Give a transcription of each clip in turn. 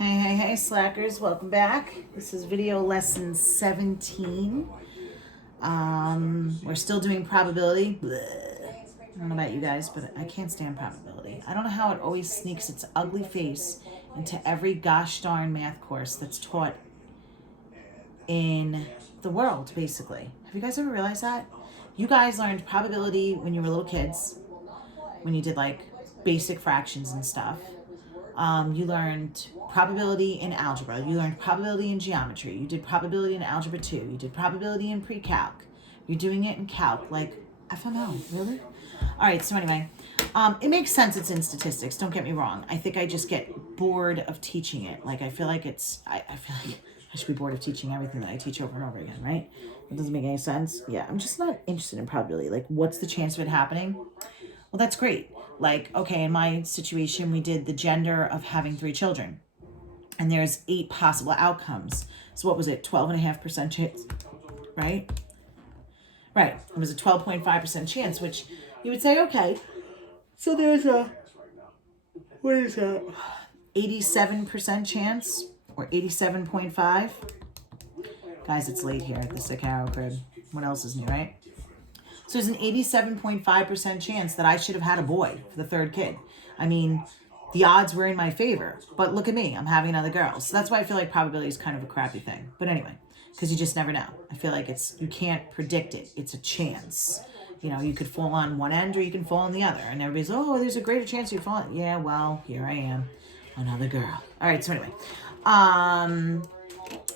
Hey, slackers, welcome back. This is video lesson 17. We're still doing probability. Blech. I don't know about you guys, but I can't stand probability. I don't know how it always sneaks its ugly face into every gosh darn math course that's taught in the world, basically. Have you guys ever realized that? You guys learned probability when you were little kids, when you did like basic fractions and stuff. You learned probability in algebra. You learned probability in geometry. You did probability in algebra 2. You did probability in pre-calc. You're doing it in calc. Like, FML, really? All right, so anyway, it makes sense it's in statistics. Don't get me wrong. I think I just get bored of teaching it. Like, I feel like I feel like I should be bored of teaching everything that I teach over and over again, right? It doesn't make any sense. Yeah, I'm just not interested in probability. Like, what's the chance of it happening? Well, that's great. Like, okay, in my situation, we did the gender of having 3 children. And there's 8 possible outcomes. So what was it? 12.5% chance, right? Right. It was a 12.5% chance, which you would say, okay, so there's a, what is that? 87% chance or 87.5. Guys, it's late here at the Sick Arrow crib. What else is new, right? So there's an 87.5% chance that I should have had a boy for the 3rd kid. I mean, the odds were in my favor, but look at me, I'm having another girl. So that's why I feel like probability is kind of a crappy thing. But anyway, because you just never know. I feel like you can't predict it. It's a chance. You know, you could fall on one end or you can fall on the other. And everybody's, oh, there's a greater chance you fall on. Yeah, well, here I am, another girl. All right, so anyway, I'm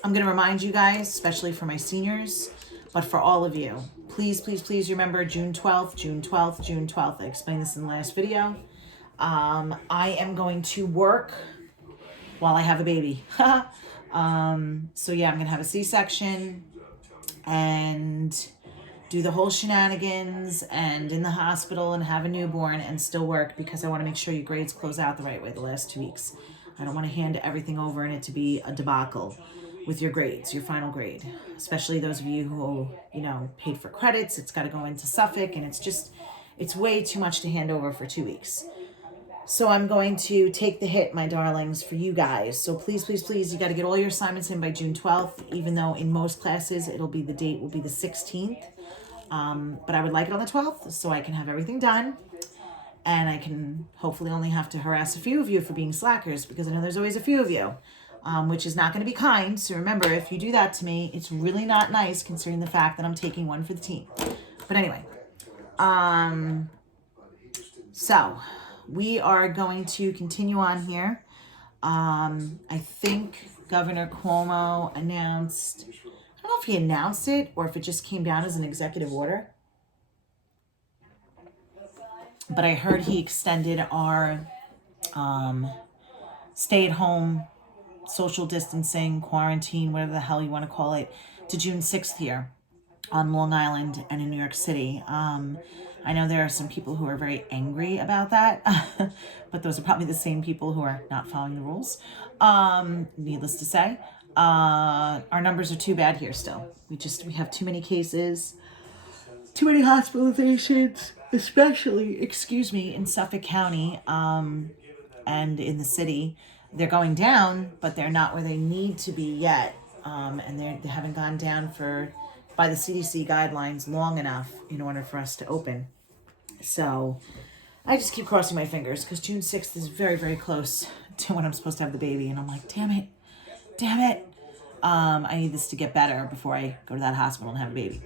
going to remind you guys, especially for my seniors, but for all of you, please, please, please remember June 12th, June 12th, June 12th. I explained this in the last video. I am going to work while I have a baby. So yeah, I'm going to have a C-section and do the whole shenanigans and in the hospital and have a newborn and still work because I want to make sure your grades close out the right way the last 2 weeks. I don't want to hand everything over and it to be a debacle with your grades, your final grade, especially those of you who, you know, paid for credits. It's got to go into Suffolk and it's way too much to hand over for 2 weeks. So I'm going to take the hit, my darlings, for you guys. So please, please, please, you got to get all your assignments in by June 12th, even though in most classes the date will be the 16th. But I would like it on the 12th so I can have everything done. And I can hopefully only have to harass a few of you for being slackers because I know there's always a few of you, which is not going to be kind. So remember, if you do that to me, it's really not nice considering the fact that I'm taking one for the team. But anyway, so we are going to continue on here. I think Governor Cuomo announced, I don't know if he announced it or if it just came down as an executive order. But I heard he extended our stay-at-home, social distancing, quarantine, whatever the hell you want to call it, to June 6th here on Long Island and in New York City. I know there are some people who are very angry about that, but those are probably the same people who are not following the rules. Needless to say, our numbers are too bad here still. We have too many cases, too many hospitalizations, especially, in Suffolk County and in the city. They're going down, but they're not where they need to be yet. And they haven't gone down by the CDC guidelines long enough in order for us to open. So I just keep crossing my fingers because June 6th is very, very close to when I'm supposed to have the baby. And I'm like, damn it. I need this to get better before I go to that hospital and have a baby.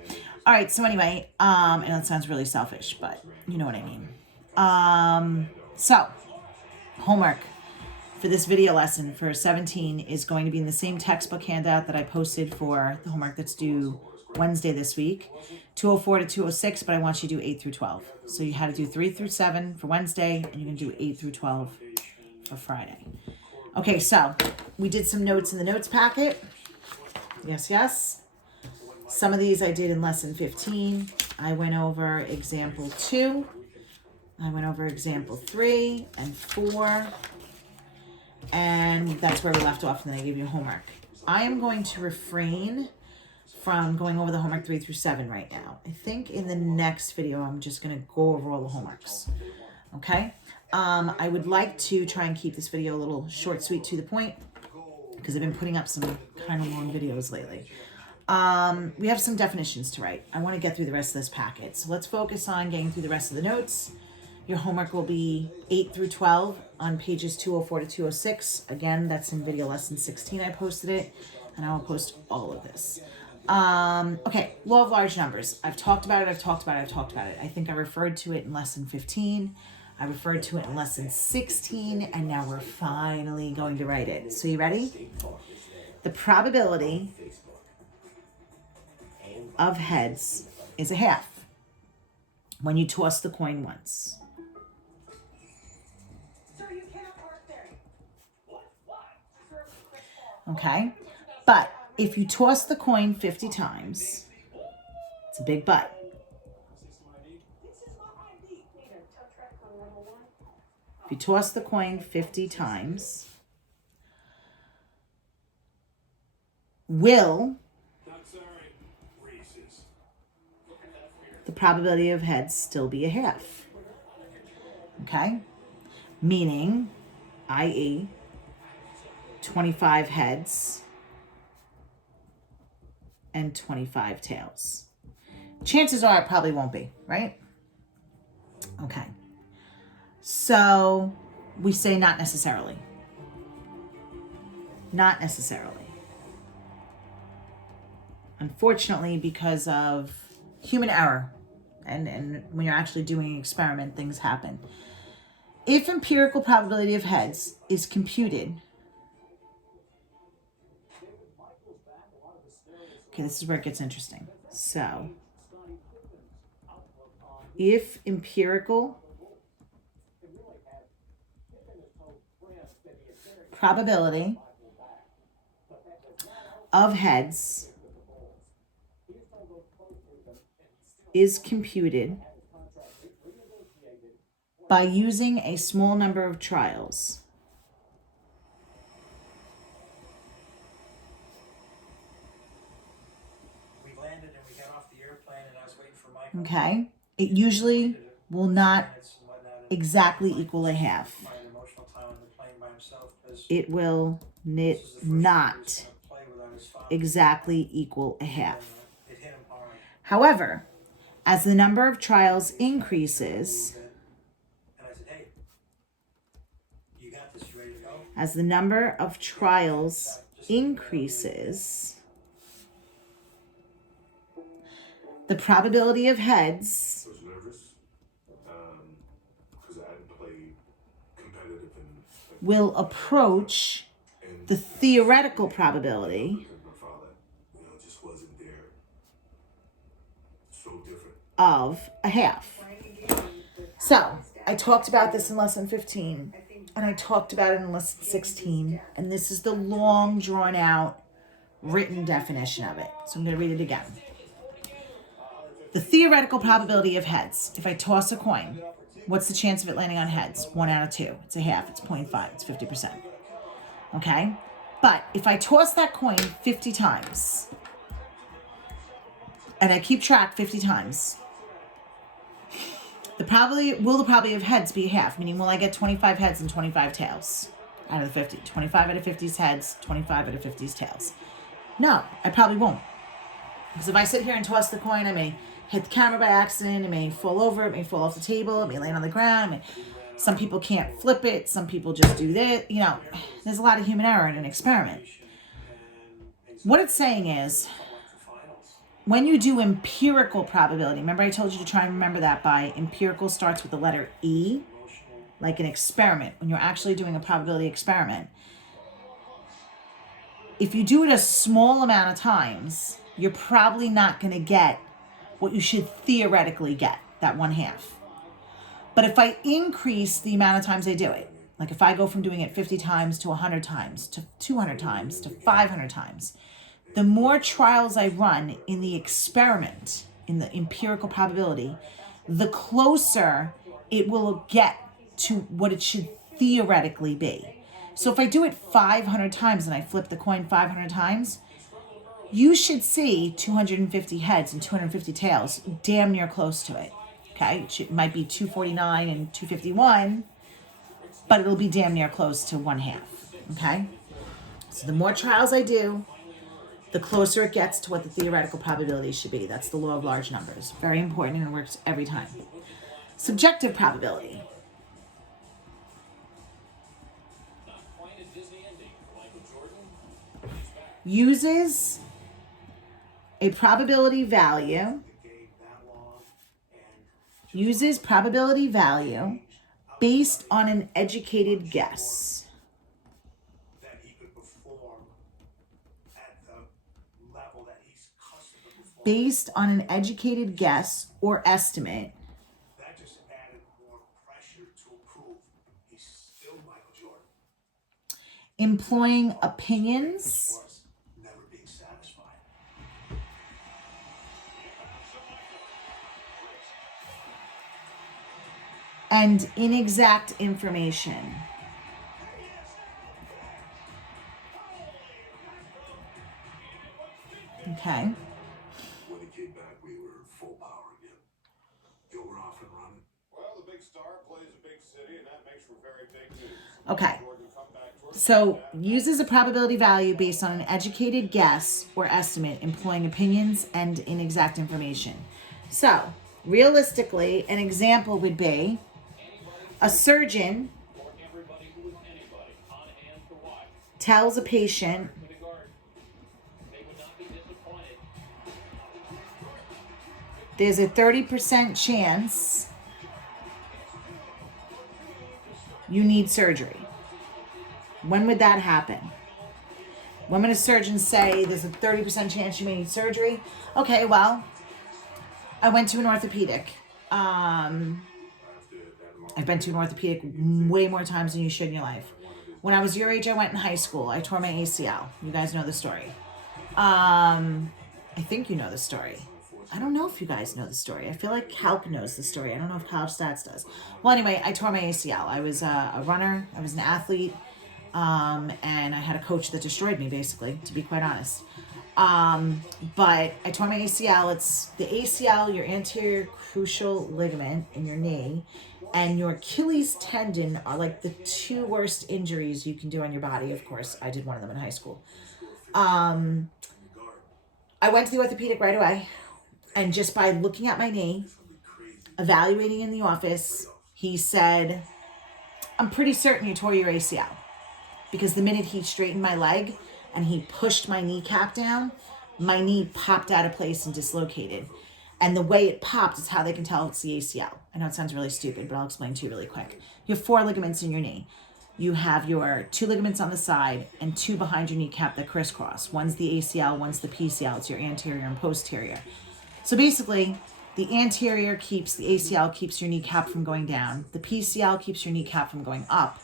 All right, so anyway, and that sounds really selfish, but you know what I mean. So homework for this video lesson for 17 is going to be in the same textbook handout that I posted for the homework that's due Wednesday this week, 204 to 206, but I want you to do 8 through 12. So you had to do 3 through 7 for Wednesday, and you're going to do 8 through 12 for Friday. Okay, so we did some notes in the notes packet. Yes. Some of these I did in lesson 15. I went over example 2. I went over example 3 and 4. And that's where we left off, and then I gave you homework. I am going to refrain from going over the homework 3 through 7 right now. I think in the next video, I'm just going to go over all the homeworks. Okay? I would like to try and keep this video a little short, sweet, to the point. because I've been putting up some kind of long videos lately. We have some definitions to write. I want to get through the rest of this packet. So let's focus on getting through the rest of the notes. Your homework will be 8 through 12 on pages 204 to 206. Again, that's in video lesson 16. I posted it, and I will post all of this. Okay, law of large numbers. I've talked about it. I think I referred to it in lesson 15. I referred to it in lesson 16, and now we're finally going to write it. So you ready? The probability of heads is a half when you toss the coin once. Okay, but if you toss the coin 50 times, it's a big but. If you toss the coin 50 times, will the probability of heads still be a half? Okay, meaning, i.e., 25 heads and 25 tails. Chances are it probably won't be, right? Okay. So we say not necessarily. Not necessarily. Unfortunately, because of human error, and when you're actually doing an experiment, things happen. If empirical probability of heads is computed, okay, this is where it gets interesting. So, if empirical probability of heads is computed by using a small number of trials, okay, it usually will not exactly equal a half. It will not exactly equal a half. However, as the number of trials increases, the probability of heads will approach the theoretical probability of a half. So, I talked about this in lesson 15, and I talked about it in lesson 16, and this is the long, drawn out, written definition of it. So I'm going to read it again. The theoretical probability of heads. If I toss a coin, what's the chance of it landing on heads? 1 out of 2. It's a half. It's 0.5. It's 50%. Okay? But if I toss that coin 50 times, and I keep track 50 times, the probability of heads be a half? Meaning, will I get 25 heads and 25 tails out of the 50? 25 out of 50's heads, 25 out of 50's tails. No, I probably won't. Because if I sit here and toss the coin, I may hit the camera by accident, it may fall over, it may fall off the table, it may land on the ground. Some people can't flip it, some people just do this. You know, there's a lot of human error in an experiment. What it's saying is, when you do empirical probability, remember I told you to try and remember that by empirical starts with the letter E, like an experiment. When you're actually doing a probability experiment, if you do it a small amount of times, you're probably not going to get what you should theoretically get, that 1/2. But if I increase the amount of times I do it, like if I go from doing it 50 times to 100 times to 200 times to 500 times, the more trials I run in the experiment, in the empirical probability, the closer it will get to what it should theoretically be. So if I do it 500 times and I flip the coin 500 times, you should see 250 heads and 250 tails, damn near close to it. Okay, it might be 249 and 251, but it'll be damn near close to 1/2. Okay, So the more trials I do, the closer it gets to what the theoretical probability should be. That's the law of large numbers. Very important, and it works every time. Subjective probability uses a probability value, based on an educated guess. Based on an educated guess or estimate, employing opinions and inexact information. Okay. When he came back, we were full power again. You were off and running. Well, the big star plays a big city, and that makes for very big news. Okay. So, uses a probability value based on an educated guess or estimate, employing opinions and inexact information. So, realistically, an example would be a surgeon tells a patient there's a 30% chance you need surgery. When would that happen? When would a surgeon say there's a 30% chance you may need surgery? Okay, well, I went to an orthopedic. I've been to an orthopedic way more times than you should in your life. When I was your age, I went in high school. I tore my ACL. You guys know the story. I think you know the story. I don't know if you guys know the story. I feel like Calc knows the story. I don't know if College Stats does. Well, anyway, I tore my ACL. I was a runner. I was an athlete. And I had a coach that destroyed me, basically, to be quite honest. But I tore my ACL. It's the ACL, your anterior crucial ligament in your knee, and your Achilles tendon are like the two worst injuries you can do on your body. Of course, I did one of them in high school. I went to the orthopedic right away. And just by looking at my knee, evaluating in the office, he said, I'm pretty certain you tore your ACL. Because the minute he straightened my leg and he pushed my kneecap down, my knee popped out of place and dislocated. And the way it popped is how they can tell it's the ACL. I know it sounds really stupid, but I'll explain to you really quick. You have 4 ligaments in your knee. You have your 2 ligaments on the side and 2 behind your kneecap that crisscross. One's the ACL, one's the PCL. It's your anterior and posterior. So basically, the anterior keeps, the ACL keeps your kneecap from going down. The PCL keeps your kneecap from going up.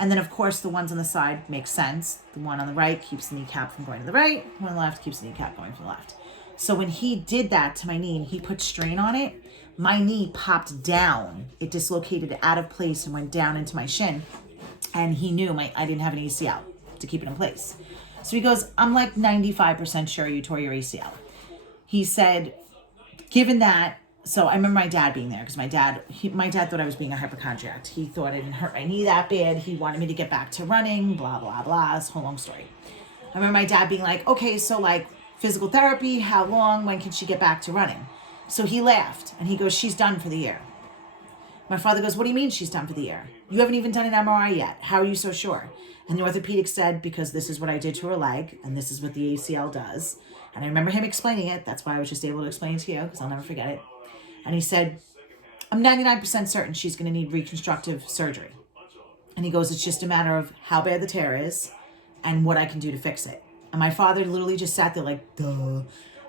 And then, of course, the ones on the side make sense. The one on the right keeps the kneecap from going to the right. The one on the left keeps the kneecap going to the left. So when he did that to my knee and he put strain on it, my knee popped down. It dislocated out of place and went down into my shin. And he knew I didn't have an ACL to keep it in place. So he goes, I'm like 95% sure you tore your ACL. He said, given that, so I remember my dad being there because my dad thought I was being a hypochondriac. He thought I didn't hurt my knee that bad. He wanted me to get back to running, blah, blah, blah. It's a whole long story. I remember my dad being like, okay, so like physical therapy, how long, when can she get back to running? So he laughed and he goes, she's done for the year. My father goes, what do you mean she's done for the year? You haven't even done an MRI yet. How are you so sure? And the orthopedic said, because this is what I did to her leg and this is what the ACL does. And I remember him explaining it. That's why I was just able to explain it to you because I'll never forget it. And he said, I'm 99% certain she's going to need reconstructive surgery. And he goes, it's just a matter of how bad the tear is and what I can do to fix it. And my father literally just sat there like, duh.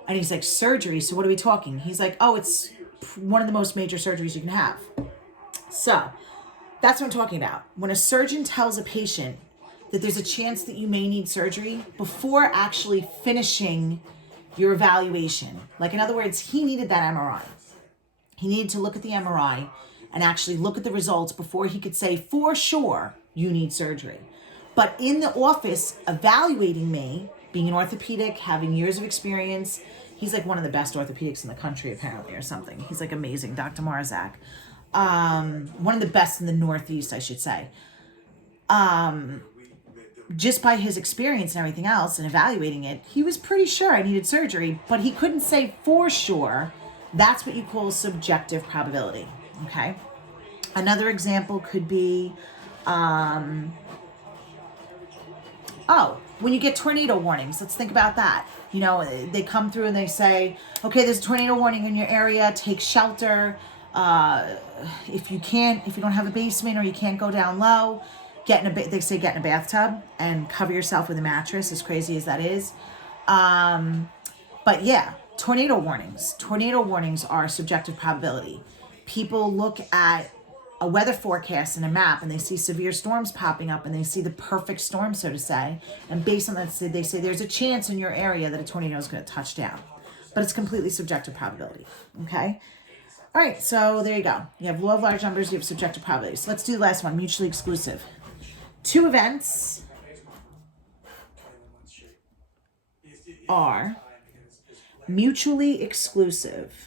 And he's like, surgery? So what are we talking? He's like, oh, it's one of the most major surgeries you can have. So that's what I'm talking about. When a surgeon tells a patient that there's a chance that you may need surgery before actually finishing your evaluation. Like, in other words, he needed that MRI. He needed to look at the MRI and actually look at the results before he could say, for sure, you need surgery. But in the office, evaluating me, being an orthopedic, having years of experience, he's like one of the best orthopedics in the country, apparently, or something. He's like amazing, Dr. Marzak. One of the best in the Northeast, I should say. just by his experience and everything else and evaluating it, he was pretty sure I needed surgery, but he couldn't say for sure. That's what you call subjective probability, okay? Another example could be, when you get tornado warnings, let's think about that. You know, they come through and they say, okay, there's a tornado warning in your area, take shelter. If you don't have a basement or you can't go down low, they say get in a bathtub and cover yourself with a mattress, as crazy as that is. But yeah, tornado warnings. Tornado warnings are subjective probability. People look at a weather forecast and a map and they see severe storms popping up and they see the perfect storm, so to say. And based on that, they say there's a chance in your area that a tornado is going to touch down. But it's completely subjective probability, okay? All right, so there you go. You have law of large numbers, you have subjective probability. So let's do the last one, mutually exclusive. Two events are mutually exclusive.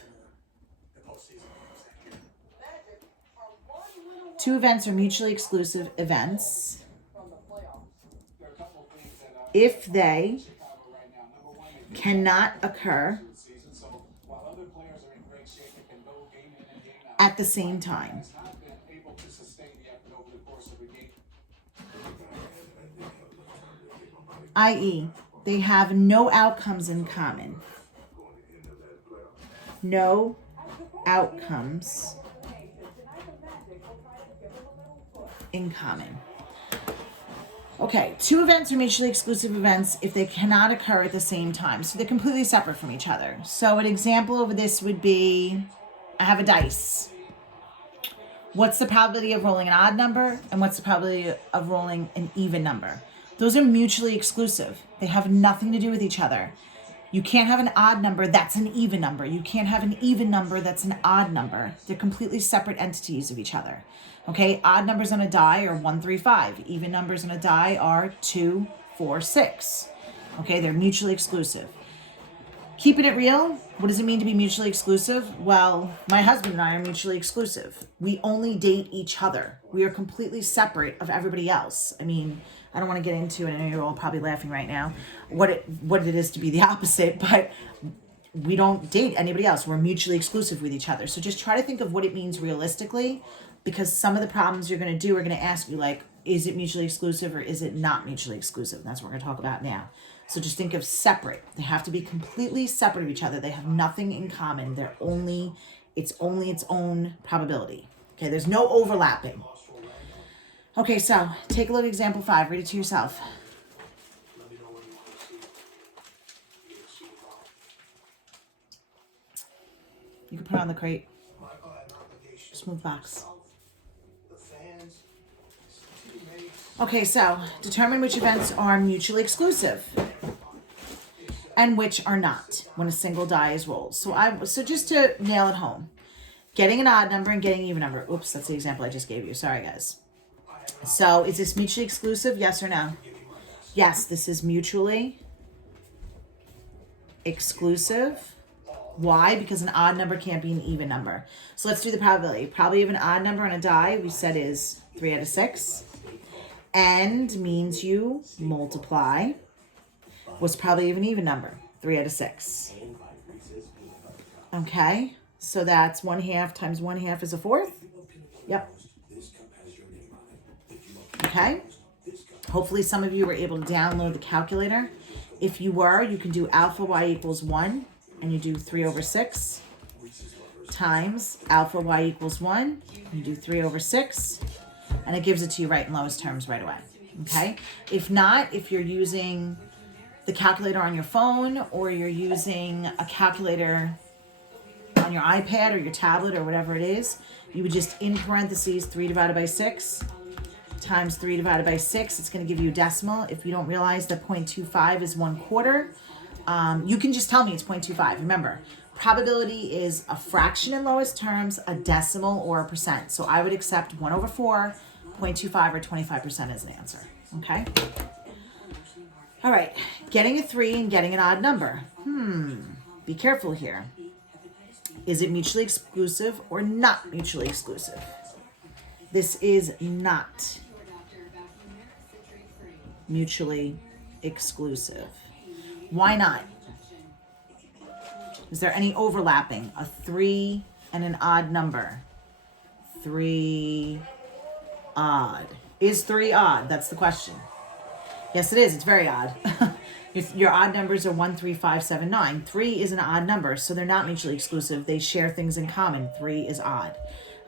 Two events are mutually exclusive events if they cannot occur at the same time. I.e., they have no outcomes in common. No outcomes in common. Okay, two events are mutually exclusive events if they cannot occur at the same time. So they're completely separate from each other. So an example of this would be, I have a dice. What's the probability of rolling an odd number and what's the probability of rolling an even number? Those are mutually exclusive. They have nothing to do with each other. You can't have an odd number that's an even number. You can't have an even number that's an odd number. They're completely separate entities of each other. Okay, odd numbers on a die are 1, 3, 5. Even numbers on a die are 2, 4, 6. Okay, they're mutually exclusive. Keeping it real, what does it mean to be mutually exclusive? Well, my husband and I are mutually exclusive. We only date each other. We are completely separate of everybody else. I mean, I don't want to get into it. I know you're all probably laughing right now. What it is to be the opposite, but we don't date anybody else. We're mutually exclusive with each other. So just try to think of what it means realistically, because some of the problems you're going to do are going to ask you, like, is it mutually exclusive or is it not mutually exclusive? And that's what we're going to talk about now. So just think of separate. They have to be completely separate of each other. They have nothing in common. It's only its own probability. Okay, there's no overlapping. Okay, so take a look at example 5. Read it to yourself. You can put it on the crate. Smooth box. Okay, so determine which events are mutually exclusive and which are not when a single die is rolled. So just to nail it home, getting an odd number and getting an even number. Oops, that's the example I just gave you. Sorry, guys. So is this mutually exclusive? Yes or no? Yes, this is mutually exclusive. Why? Because an odd number can't be an even number. So let's do the probability. Probability of an odd number on a die, we said, is 3 out of 6. And means you multiply. What's probably of an even number? 3 out of 6. Okay, so that's 1/2 times 1/2 is a 4th. Yep. Okay. Hopefully some of you were able to download the calculator. If you were, you can do alpha y equals 1, and you do 3 over 6 times alpha y equals 1. You do 3 over 6. And it gives it to you right in lowest terms right away, okay? If not, if you're using the calculator on your phone or you're using a calculator on your iPad or your tablet or whatever it is, you would just, in parentheses, 3 divided by 6 times 3 divided by 6. It's going to give you a decimal. If you don't realize that 0.25 is 1/4, you can just tell me it's 0.25. Remember, probability is a fraction in lowest terms, a decimal, or a percent. So I would accept 1/4, 0.25, or 25% as an answer. Okay? All right. Getting a 3 and getting an odd number. Be careful here. Is it mutually exclusive or not mutually exclusive? This is not mutually exclusive. Why not? Is there any overlapping? A 3 and an odd number. 3 odd. Is 3 odd? That's the question. Yes, it is. It's very odd. If your odd numbers are 1, 3, 5, 7, 9. 3 is an odd number, so they're not mutually exclusive. They share things in common. 3 is odd.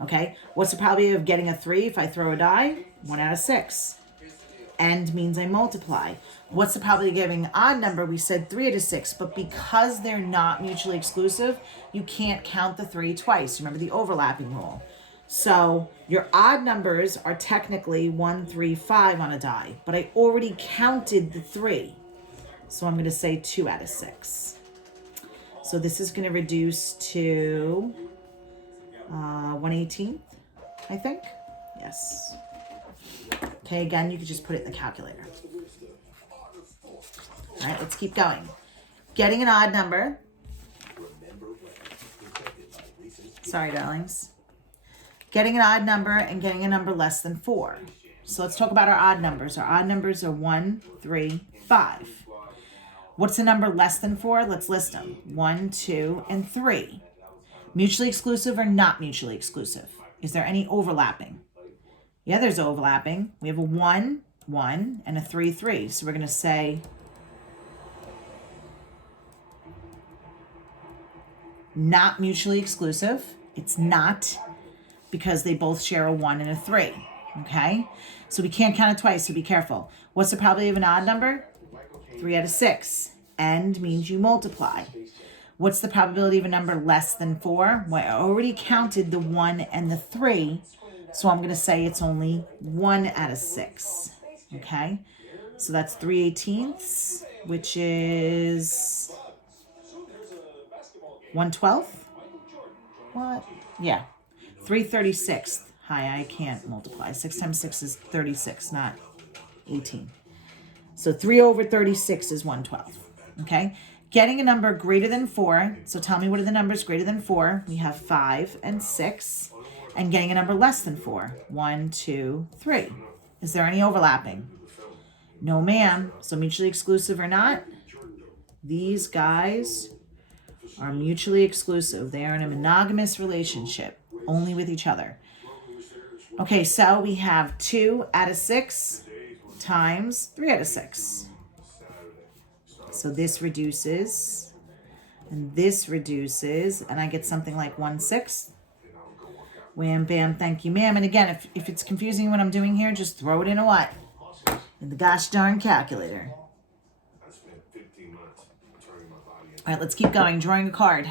Okay? What's the probability of getting a 3 if I throw a die? 1 out of 6. And means I multiply. What's the probability of getting an odd number? We said 3 out of 6, but because they're not mutually exclusive, you can't count the 3 twice. Remember the overlapping rule. So your odd numbers are technically 1, 3, 5 on a die, but I already counted the 3. So I'm going to say 2 out of 6. So this is going to reduce to 1/18th, I think. Yes. Okay, again, you could just put it in the calculator. All right, let's keep going. Getting an odd number. Sorry, darlings. Getting an odd number and getting a number less than 4. So let's talk about our odd numbers. Our odd numbers are 1, 3, 5. What's the number less than 4? Let's list them. 1, 2, and 3. Mutually exclusive or not mutually exclusive? Is there any overlapping? Yeah, there's overlapping. We have a 1, 1, and a 3, 3. So we're going to say not mutually exclusive. It's not, because they both share a 1 and a 3. Okay? So we can't count it twice, so be careful. What's the probability of an odd number? 3 out of 6. And means you multiply. What's the probability of a number less than 4? Well, I already counted the 1 and the 3, so I'm going to say it's only 1 out of 6. Okay? So that's 3/18, which is 1/12? What? Yeah. 3/36. Hi, I can't multiply. 6 times 6 is 36, not 18. So 3/36 is 1/12. Okay? Getting a number greater than 4. So tell me, what are the numbers greater than 4? We have 5 and 6. And getting a number less than 4. 1, 2, 3. Is there any overlapping? No, ma'am. So mutually exclusive or not? These guys are mutually exclusive. They are in a monogamous relationship, only with each other. Okay, so we have 2 out of 6 times 3 out of 6. So this reduces, and this reduces, and I get something like 1/6. Wham, bam, thank you, ma'am. And again, if it's confusing what I'm doing here, just throw it in a what? In the gosh darn calculator. I spent 15 months turning my body into All right, let's keep going. Drawing a card.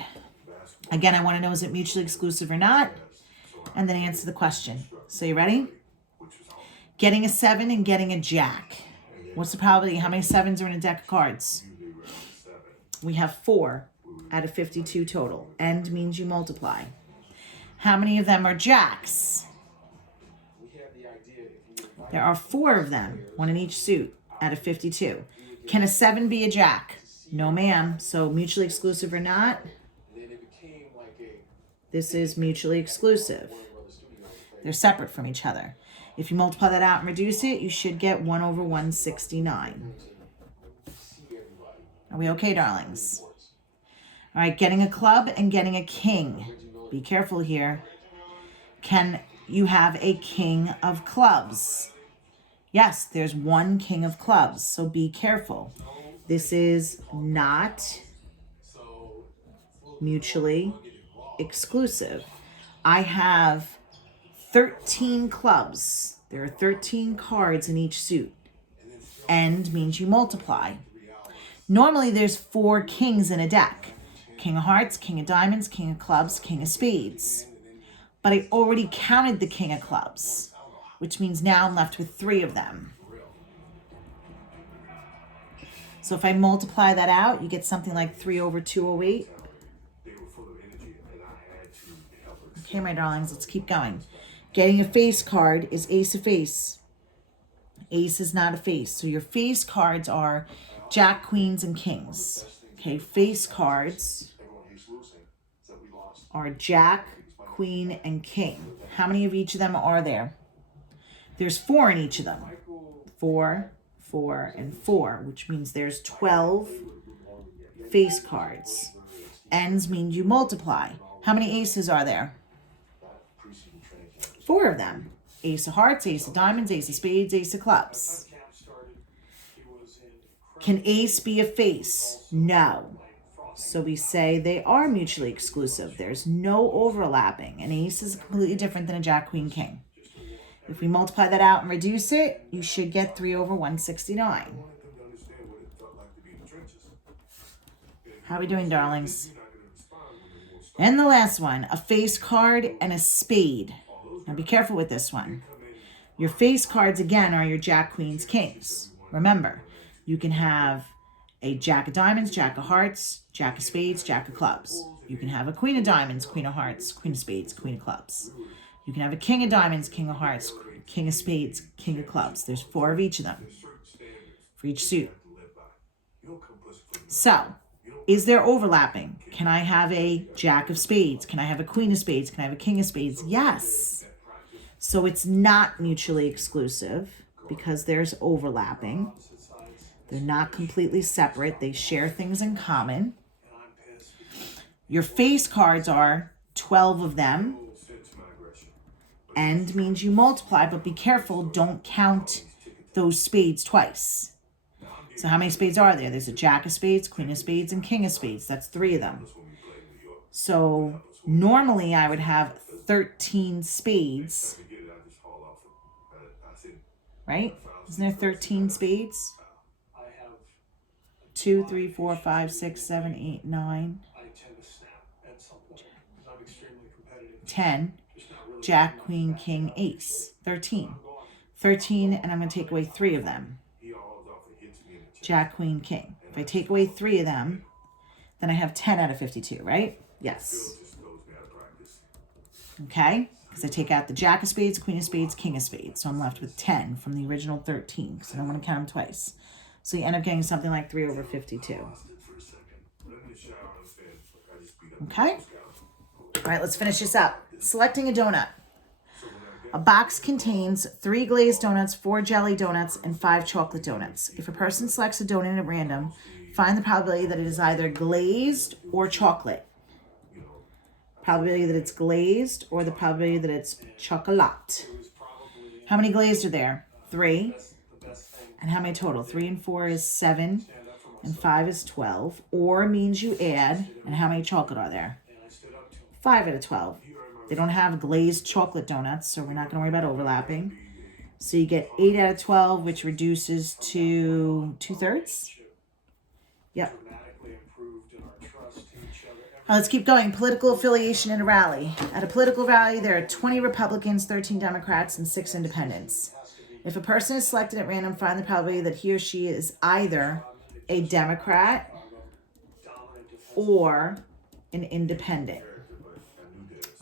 Again, I want to know, is it mutually exclusive or not? And then answer the question. So you ready? Getting a 7 and getting a jack. What's the probability? How many 7s are in a deck of cards? We have 4 out of 52 total. End means you multiply. How many of them are jacks? There are 4 of them, 1 in each suit, out of 52. Can a 7 be a jack? No, ma'am. So mutually exclusive or not? This is mutually exclusive. They're separate from each other. If you multiply that out and reduce it, you should get 1/169. Are we okay, darlings? All right, getting a club and getting a king. Be careful here. Can you have a king of clubs? Yes, there's 1 king of clubs, so be careful. This is not mutually exclusive. I have 13 clubs. There are 13 cards in each suit. End means you multiply. Normally there's 4 kings in a deck. King of hearts, king of diamonds, king of clubs, king of spades. But I already counted the king of clubs, which means now I'm left with 3 of them. So if I multiply that out, you get something like 3/208. Okay, my darlings, let's keep going. Getting a face card is ace of face. Ace is not a face. So your face cards are jack, queens, and kings. Okay, face cards are jack, queen, and king. How many of each of them are there? There's 4 in each of them. 4, 4, and 4, which means there's 12 face cards. Ends mean you multiply. How many aces are there? 4 of them. Ace of hearts, ace of diamonds, ace of spades, ace of clubs. Can ace be a face? No. So we say they are mutually exclusive. There's no overlapping. An ace is completely different than a jack, queen, king. If we multiply that out and reduce it, you should get 3 over 169. How are we doing, darlings? And the last one, a face card and a spade. Now be careful with this one. Your face cards, again, are your jack, queens, kings. Remember, you can have a jack of diamonds, jack of hearts, jack of spades, jack of clubs. You can have a queen of diamonds, queen of hearts, queen of spades, queen of clubs. You can have a king of diamonds, king of hearts, king of spades, king of clubs. There's 4 of each of them for each suit. So, is there overlapping? Can I have a jack of spades? Can I have a queen of spades? Can I have a king of spades? Yes. So it's not mutually exclusive because there's overlapping. They're not completely separate. They share things in common. Your face cards are 12 of them. End means you multiply, but be careful. Don't count those spades twice. So how many spades are there? There's a jack of spades, queen of spades, and king of spades. That's 3 of them. So normally I would have 13 spades. Right? Isn't there 13 spades? 2, 3, 4, 5, 6, 7, 8, 9. 10. Jack, queen, king, ace. 13. 13, and I'm going to take away 3 of them. Jack, queen, king. If I take away 3 of them, then I have 10 out of 52, right? Yes. Okay? Because I take out the jack of spades, queen of spades, king of spades. So I'm left with 10 from the original 13, because I don't want to count them twice. So you end up getting something like 3 over 52. Okay? All right, let's finish this up. Selecting a donut. A box contains 3 glazed donuts, 4 jelly donuts, and 5 chocolate donuts. If a person selects a donut at random, find the probability that it is either glazed or chocolate. Probability that it's glazed or the probability that it's chocolate. How many glazed are there? 3. And how many total? 3 and 4 is 7, and 5 is 12. Or means you add, and how many chocolate are there? 5 out of 12. They don't have glazed chocolate donuts, so we're not going to worry about overlapping. So you get 8 out of 12, which reduces to 2/3. Yep. Let's keep going. Political affiliation in a rally. At a political rally, there are 20 Republicans, 13 Democrats, and 6 independents. If a person is selected at random, find the probability that he or she is either a Democrat or an independent.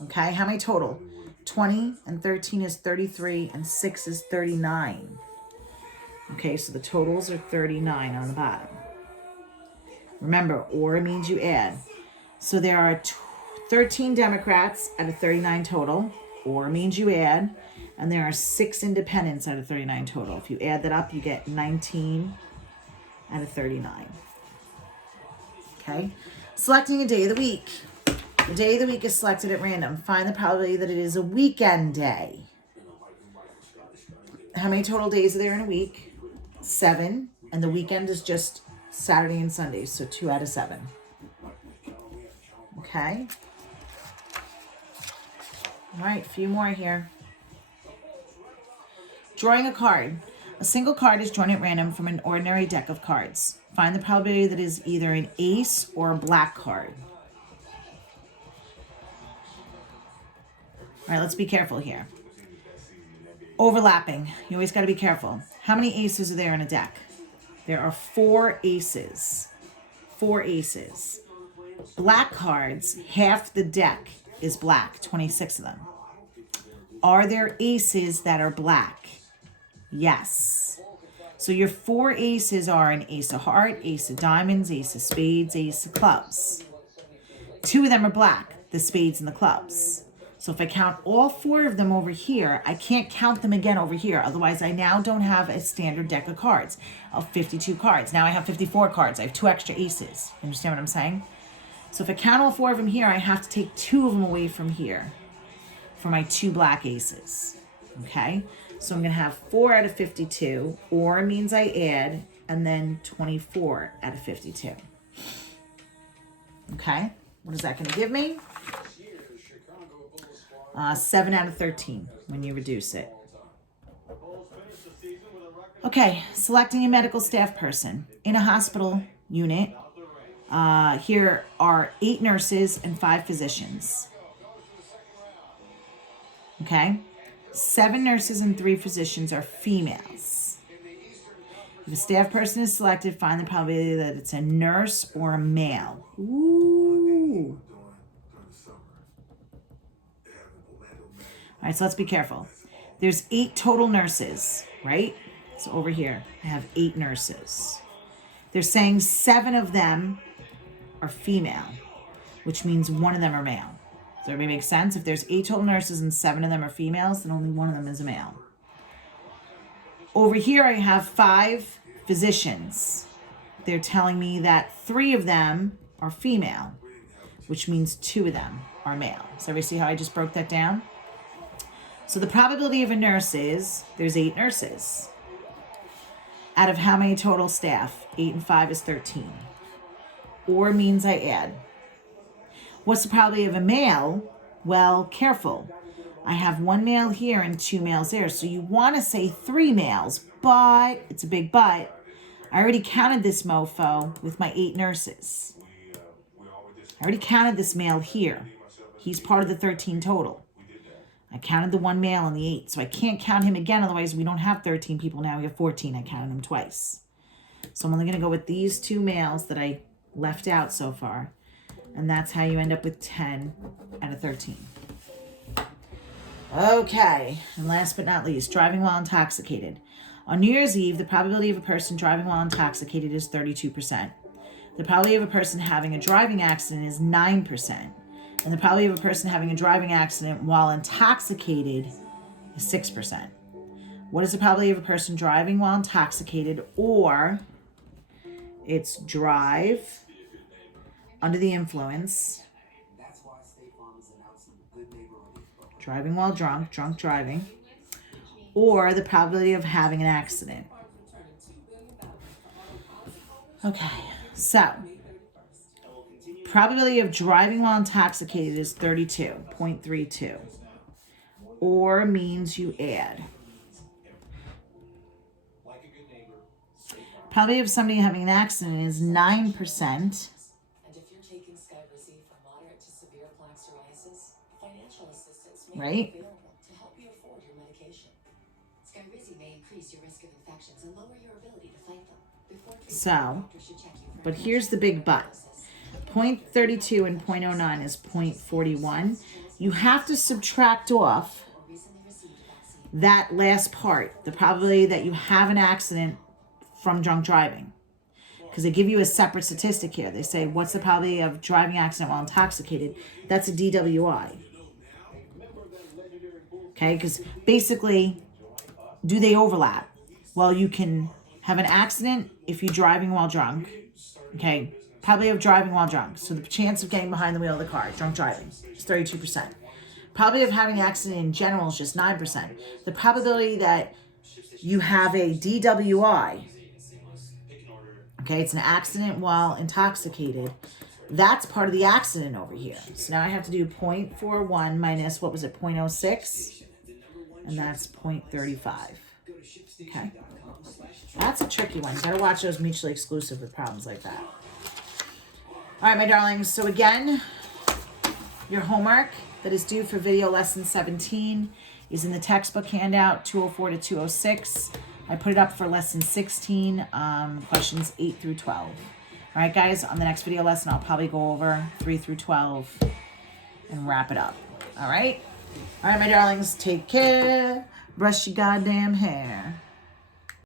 Okay, how many total? 20 and 13 is 33 and 6 is 39. Okay, so the totals are 39 on the bottom. Remember, or means you add. So there are 13 Democrats out of 39 total, or means you add, and there are 6 independents out of 39 total. If you add that up, you get 19 out of 39. Okay, selecting a day of the week. The day of the week is selected at random. Find the probability that it is a weekend day. How many total days are there in a week? 7. And the weekend is just Saturday and Sunday. So 2 out of 7. Okay. All right, a few more here. Drawing a card. A single card is drawn at random from an ordinary deck of cards. Find the probability that it is either an ace or a black card. All right, let's be careful here. Overlapping. You always got to be careful. How many aces are there in a deck? There are 4 aces. 4 aces. Black cards, half the deck is black, 26 of them. Are there aces that are black? Yes. So your 4 aces are an ace of heart, ace of diamonds, ace of spades, ace of clubs. 2 of them are black, the spades and the clubs. So if I count all 4 of them over here, I can't count them again over here. Otherwise, I now don't have a standard deck of cards of 52 cards. Now I have 54 cards. I have 2 extra aces. You understand what I'm saying? So if I count all 4 of them here, I have to take 2 of them away from here for my 2 black aces. Okay? So I'm going to have 4 out of 52, or means I add, and then 24 out of 52. Okay? What is that going to give me? 7 out of 13 when you reduce it. Okay, selecting a medical staff person. In a hospital unit, here are 8 nurses and 5 physicians. Okay? 7 nurses and 3 physicians are females. If a staff person is selected, find the probability that it's a nurse or a male. Ooh. All right, so let's be careful. There's 8 total nurses, right? So over here, I have 8 nurses. They're saying 7 of them are female, which means 1 of them are male. Does everybody make sense? If there's 8 total nurses and 7 of them are females, then only 1 of them is a male. Over here, I have 5 physicians. They're telling me that 3 of them are female, which means 2 of them are male. So everybody see how I just broke that down? So the probability of a nurse is, there's 8 nurses. Out of how many total staff? 8 and 5 is 13. Or means I add. What's the probability of a male? Well, careful. I have 1 male here and 2 males there. So you want to say 3 males, but, it's a big but, I already counted this mofo with my 8 nurses. I already counted this male here. He's part of the 13 total. I counted the 1 male and the 8. So I can't count him again. Otherwise, we don't have 13 people now. We have 14. I counted them twice. So I'm only going to go with these 2 males that I left out so far. And that's how you end up with 10 out of 13. Okay. And last but not least, driving while intoxicated. On New Year's Eve, the probability of a person driving while intoxicated is 32%. The probability of a person having a driving accident is 9%. And the probability of a person having a driving accident while intoxicated is 6%. What is the probability of a person driving while intoxicated, or it's drive under the influence, driving while drunk, drunk driving, or the probability of having an accident? Okay, so probability of driving while intoxicated is 32.32. Or means you add. Probability of somebody having an accident is 9%. And if you're taking Skyrizi for moderate to severe plaque psoriasis, financial assistance may Right. be available to help you afford your medication. Skyrizi may increase your risk of infections and lower your ability to fight them. Before treatment, So, the doctor should check you for but here's the big but. 0.32 and 0.09 is 0.41. You have to subtract off or recently received a vaccine. that last part, the probability that you have an accident from drunk driving. Because they give you a separate statistic here. They say, what's the probability of driving accident while intoxicated? That's a DWI. Okay, because basically, do they overlap? Well, you can have an accident if you're driving while drunk. Okay, probability of driving while drunk. So the chance of getting behind the wheel of the car, drunk driving, is 32%. Probability of having an accident in general is just 9%. The probability that you have a DWI, okay, it's an accident while intoxicated, that's part of the accident over here. So now I have to do 0.41 minus, what was it, 0.06? And that's 0.35. Okay. That's a tricky one. You gotta watch those mutually exclusive with problems like that. All right, my darlings. So again, your homework that is due for video lesson 17 is in the textbook handout, 204 to 206. I put it up for lesson 16, questions 8 through 12. All right, guys, on the next video lesson, I'll probably go over 3 through 12 and wrap it up. All right? All right, my darlings, take care. Brush your goddamn hair.